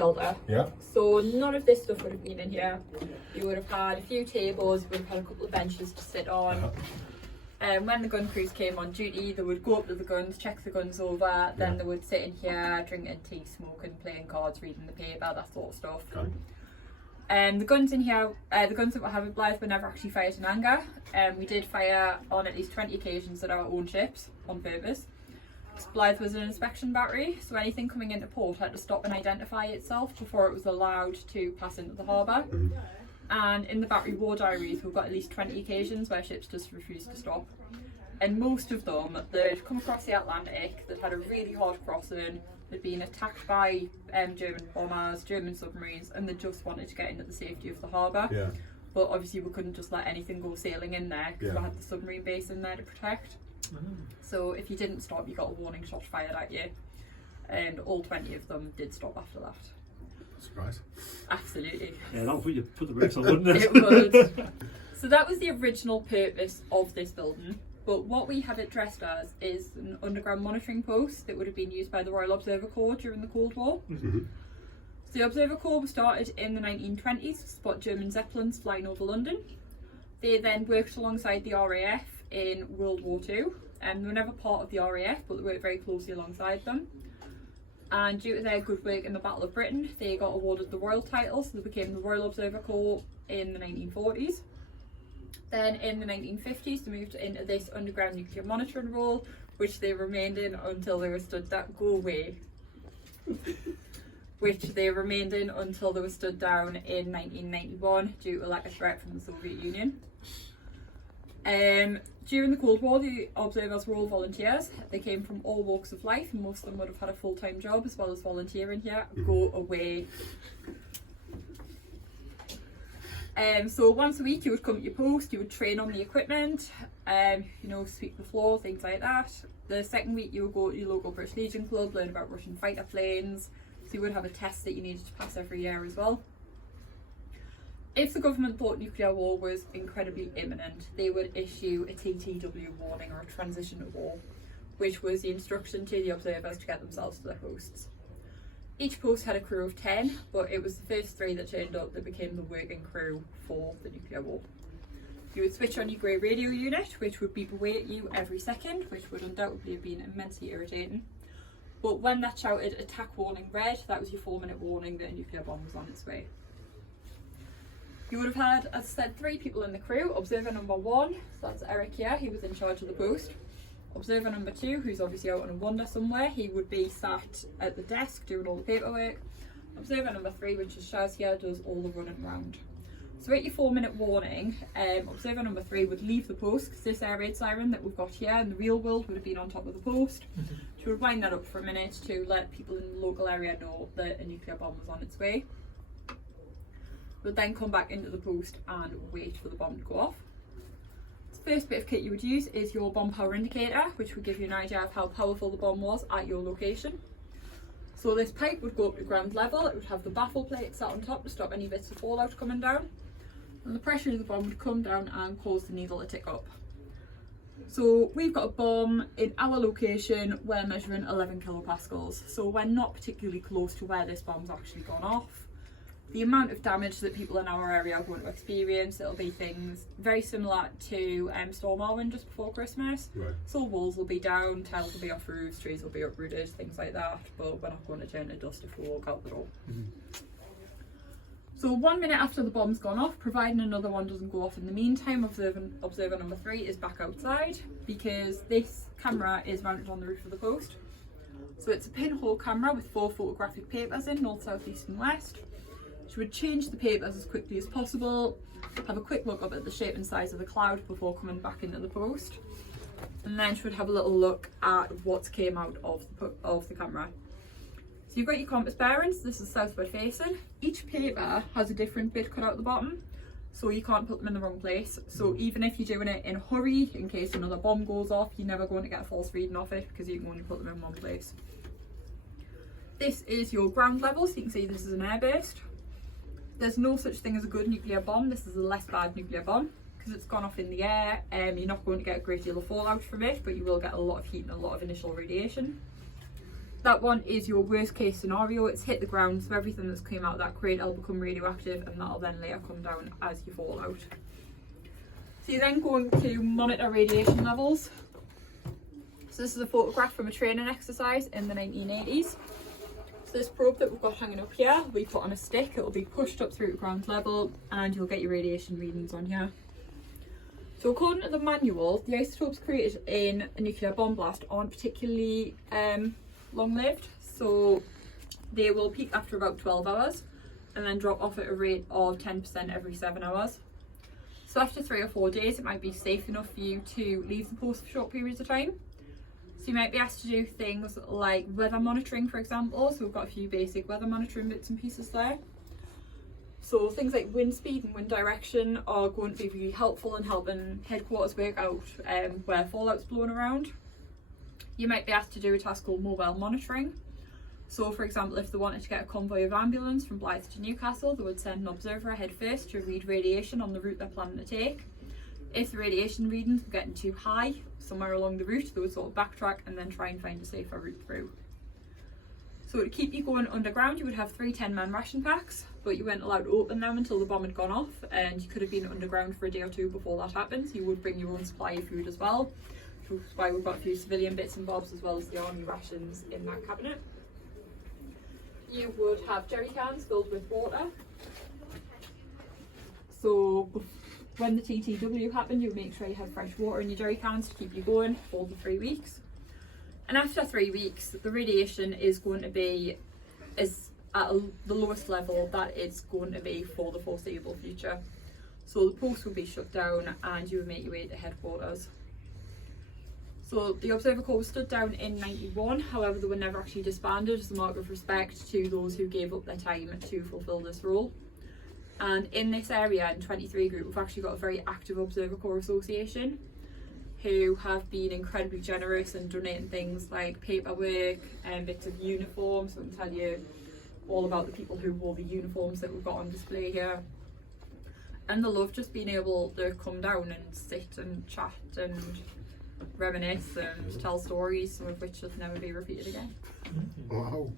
shelter. Yeah. So none of this stuff would have been in here. You would have had a few tables, you would have had a couple of benches to sit on. When the gun crews came on duty, they would go up to the guns, check the guns over, then they would sit in here, drinking tea, smoking, playing cards, reading the paper, that sort of stuff. The guns in here, the guns that we have in Blythe were never actually fired in anger. We did fire on at least 20 occasions at our own ships on purpose. Blythe was an inspection battery, so anything coming into port had to stop and identify itself before it was allowed to pass into the harbour. And in the battery war diaries, we've got at least 20 occasions where ships just refused to stop. And most of them, they'd come across the Atlantic, they'd had a really hard crossing, they'd been attacked by German bombers, German submarines, and they just wanted to get into the safety of the harbour. But obviously we couldn't just let anything go sailing in there because we had the submarine base in there to protect. So if you didn't stop, you got a warning shot fired at you. And all 20 of them did stop after that. Surprise. Absolutely. Yeah, that would put the brakes on, wouldn't it? It would. So that was the original purpose of this building. But what we have it dressed as is an underground monitoring post that would have been used by the Royal Observer Corps during the Cold War. So the Observer Corps was started in the 1920s to spot German Zeppelins flying over London. They then worked alongside the RAF in World War II. They were never part of the RAF, but they worked very closely alongside them. And due to their good work in the Battle of Britain, they got awarded the Royal title, so they became the Royal Observer Corps in the 1940s. Then in the 1950s, they moved into this underground nuclear monitoring role, which they remained in until they were stood down. Go away. Which they remained in until they were stood down in 1991 due to like a threat from the Soviet Union. During the Cold War, the observers were all volunteers. They came from all walks of life, and most of them would have had a full-time job as well as volunteering here. Go away. So once a week you would come to your post, you would train on the equipment, you know, sweep the floor, things like that. The second week you would go to your local British Legion Club, learn about Russian fighter planes. So you would have a test that you needed to pass every year as well. If the government thought nuclear war was incredibly imminent, they would issue a TTW warning, or a transition to war, which was the instruction to the observers to get themselves to their posts. Each post had a crew of 10, but it was the first 3 that turned up that became the working crew for the nuclear war. You would switch on your grey radio unit, which would beep away at you every second, which would undoubtedly have been immensely irritating. But when that shouted attack warning red, that was your 4-minute warning that a nuclear bomb was on its way. You would have had, as I said, 3 people in the crew. Observer number 1, so that's Eric here, he was in charge of the post. Observer number 2, who's obviously out on a wander somewhere, he would be sat at the desk doing all the paperwork. Observer number 3, which is Shaz here, does all the running around. So at your 4-minute warning, observer number 3 would leave the post, because this air raid siren that we've got here in the real world would have been on top of the post. She would wind that up for a minute to let people in the local area know that a nuclear bomb was on its way. Would then come back into the post and wait for the bomb to go off. The first bit of kit you would use is your bomb power indicator, which would give you an idea of how powerful the bomb was at your location. So this pipe would go up to ground level, it would have the baffle plate sat on top to stop any bits of fallout coming down, and the pressure of the bomb would come down and cause the needle to tick up. So we've got a bomb in our location, we're measuring 11 kilopascals, so we're not particularly close to where this bomb's actually gone off. The amount of damage that people in our area are going to experience, it'll be things very similar to Storm Arwen just before Christmas. So walls will be down, tiles will be off roofs, trees will be uprooted, things like that, but we're not going to turn to dust if we walk out the door. So 1 minute after the bomb's gone off, providing another one doesn't go off in the meantime, observer number 3 is back outside, because this camera is mounted on the roof of the post. So it's a pinhole camera with 4 photographic papers in, north, south, east and west. She would change the papers as quickly as possible, have a quick look up at the shape and size of the cloud before coming back into the post, and then she would have a little look at what came out of the camera. So you've got your compass bearings, this is southward facing. Each paper has a different bit cut out the bottom, so you can't put them in the wrong place. So even if you're doing it in a hurry, in case another bomb goes off, you're never going to get a false reading off it because you can only put them in one place. This is your ground level, so you can see this is an air-based. There's no such thing as a good nuclear bomb. This is a less bad nuclear bomb because it's gone off in the air. You're not going to get a great deal of fallout from it, but you will get a lot of heat and a lot of initial radiation. that one is your worst case scenario. It's hit the ground, so everything that's came out of that crate will become radioactive, and that'll then later come down as you fall out. So you're then going to monitor radiation levels. So this is a photograph from a training exercise in the 1980s. So this probe that we've got hanging up here will be put on a stick, it will be pushed up through to ground level, and you'll get your radiation readings on here. So according to the manual, the isotopes created in a nuclear bomb blast aren't particularly long-lived, so they will peak after about 12 hours and then drop off at a rate of 10% every 7 hours. So after 3 or 4 days, it might be safe enough for you to leave the post for short periods of time. So you might be asked to do things like weather monitoring, for example. So we've got a few basic weather monitoring bits and pieces there. So things like wind speed and wind direction are going to be really helpful in helping headquarters work out where fallout's blowing around. You might be asked to do a task called mobile monitoring. So for example, if they wanted to get a convoy of ambulance from Blyth to Newcastle, they would send an observer ahead first to read radiation on the route they're planning to take. If the radiation readings were getting too high somewhere along the route, they would sort of backtrack and then try and find a safer route through. So to keep you going underground, you would have 3 10-man ration packs, but you weren't allowed to open them until the bomb had gone off, and you could have been underground for a day or two before that happened. So you would bring your own supply of food as well, which is why we've got a few civilian bits and bobs as well as the army rations in that cabinet. You would have jerry cans filled with water. So when the TTW happened, you would make sure you have fresh water in your jerry cans to keep you going for the 3 weeks. And after 3 weeks, the radiation is going to be at the lowest level that it's going to be for the foreseeable future. So the post will be shut down and you will make your way to headquarters. So the Observer Corps was stood down in 91, however they were never actually disbanded as a mark of respect to those who gave up their time to fulfil this role. And in this area, in 23 group, we've actually got a very active Observer Corps association who have been incredibly generous and donating things like paperwork and bits of uniforms. So I can tell you all about the people who wore the uniforms that we've got on display here. And they love just being able to come down and sit and chat and reminisce and tell stories, some of which will never be repeated again. Wow.